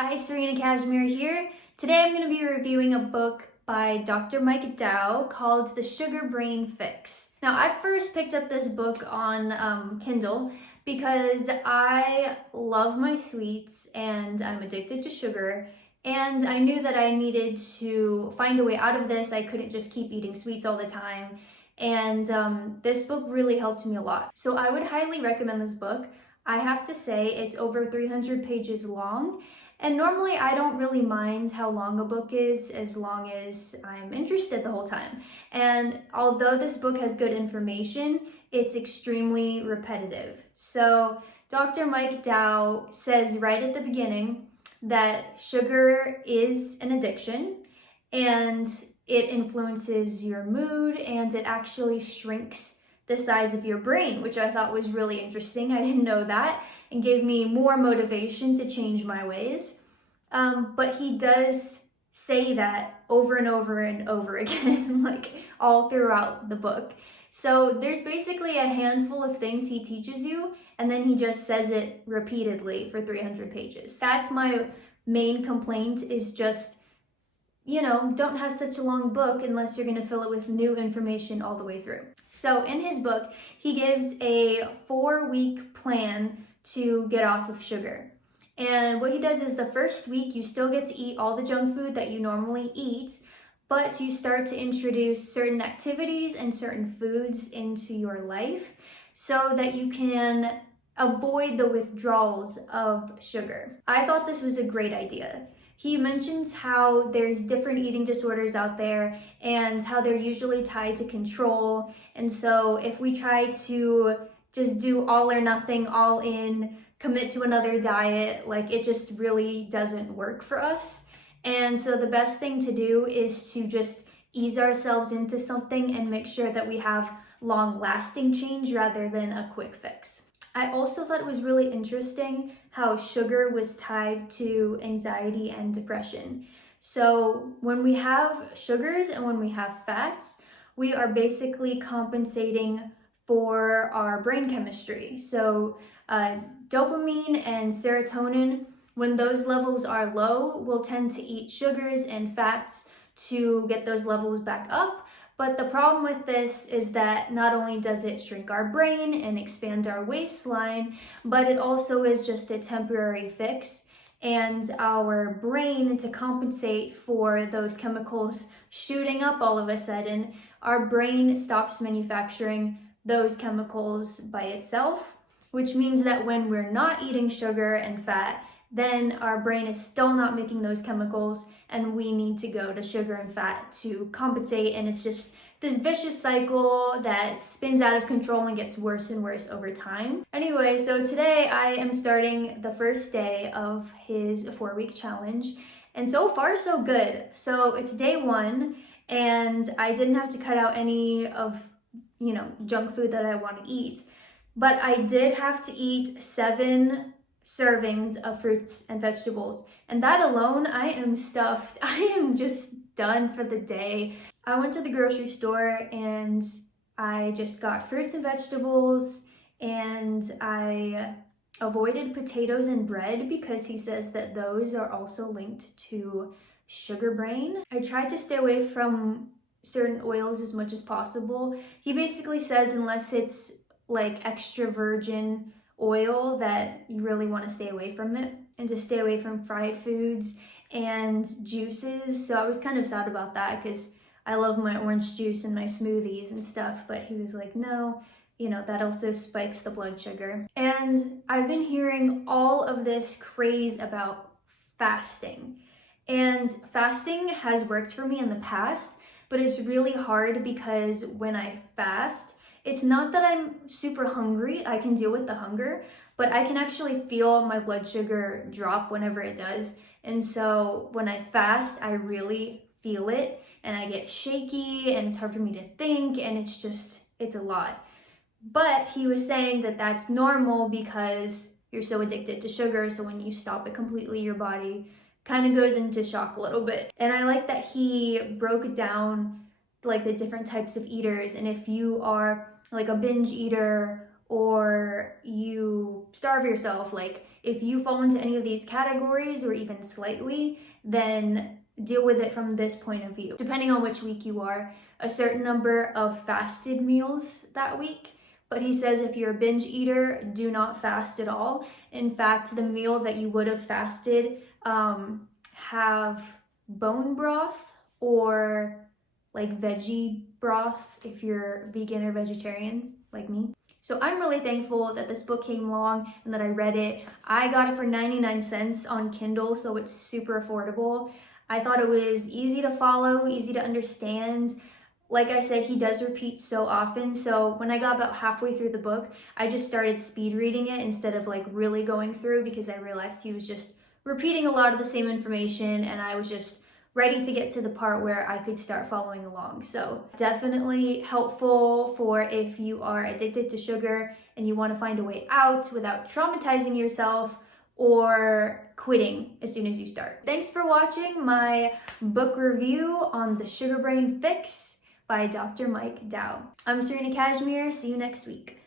Hi, Serena Cashmere here. Today I'm going to be reviewing a book by Dr. Mike Dow called The Sugar Brain Fix. Now, I first picked up this book on Kindle because I love my sweets and I'm addicted to sugar, and I knew that I needed to find a way out of this. I couldn't just keep eating sweets all the time, and this book really helped me a lot. So I would highly recommend this book. I have to say it's over 300 pages long. And normally I don't really mind how long a book is as long as I'm interested the whole time. And although this book has good information, it's extremely repetitive. So Dr. Mike Dow says right at the beginning that sugar is an addiction and it influences your mood and it actually shrinks the size of your brain, which I thought was really interesting. I didn't know that, and gave me more motivation to change my ways. But he does say that over and over and over again, like all throughout the book. So there's basically a handful of things he teaches you, and then he just says it repeatedly for 300 pages. That's my main complaint, is just, don't have such a long book unless you're going to fill it with new information all the way through. So in his book, he gives a 4-week plan to get off of sugar. And what he does is the first week, you still get to eat all the junk food that you normally eat, but you start to introduce certain activities and certain foods into your life so that you can avoid the withdrawals of sugar. I thought this was a great idea. He mentions how there's different eating disorders out there and how they're usually tied to control. And so if we try to just do all or nothing, all in, commit to another diet, like it just really doesn't work for us. And so the best thing to do is to just ease ourselves into something and make sure that we have long-lasting change rather than a quick fix. I also thought it was really interesting how sugar was tied to anxiety and depression. So when we have sugars and when we have fats, we are basically compensating for our brain chemistry. So dopamine and serotonin, when those levels are low, we'll tend to eat sugars and fats to get those levels back up. But the problem with this is that not only does it shrink our brain and expand our waistline, but it also is just a temporary fix. And our brain, to compensate for those chemicals shooting up all of a sudden, our brain stops manufacturing those chemicals by itself, which means that when we're not eating sugar and fat, then our brain is still not making those chemicals, and we need to go to sugar and fat to compensate. And it's just this vicious cycle that spins out of control and gets worse and worse over time. Anyway, so today I am starting the first day of his 4-week challenge, and so far so good. So it's day 1, and I didn't have to cut out any of, junk food that I want to eat, but I did have to eat 7 servings of fruits and vegetables. And that alone, I am stuffed. I am just done for the day. I went to the grocery store and I just got fruits and vegetables, and I avoided potatoes and bread because he says that those are also linked to sugar brain. I tried to stay away from certain oils as much as possible. He basically says unless it's like extra virgin oil that you really want to stay away from it, and to stay away from fried foods and juices. So I was kind of sad about that because I love my orange juice and my smoothies and stuff, but he was like, no, that also spikes the blood sugar. And I've been hearing all of this craze about fasting, and fasting has worked for me in the past, but it's really hard because when I fast, it's not that I'm super hungry. I can deal with the hunger, but I can actually feel my blood sugar drop whenever it does. And so when I fast, I really feel it, and I get shaky, and it's hard for me to think, and it's a lot. But he was saying that that's normal because you're so addicted to sugar. So when you stop it completely, your body kind of goes into shock a little bit. And I like that he broke down like the different types of eaters, and if you are like a binge eater or you starve yourself, like if you fall into any of these categories or even slightly, then deal with it from this point of view. Depending on which week you are, a certain number of fasted meals that week. But he says if you're a binge eater, do not fast at all. In fact, the meal that you would have fasted have bone broth or like veggie broth if you're vegan or vegetarian like me. So I'm really thankful that this book came along and that I read it. I got it for 99 cents on Kindle, so it's super affordable. I thought it was easy to follow, easy to understand. Like I said, he does repeat so often, so when I got about halfway through the book, I just started speed reading it instead of like really going through, because I realized he was just repeating a lot of the same information and I was just ready to get to the part where I could start following along. So definitely helpful for if you are addicted to sugar and you want to find a way out without traumatizing yourself or quitting as soon as you start. Thanks for watching my book review on The Sugar Brain Fix by Dr. Mike Dow. I'm Serena Cashmere. See you next week.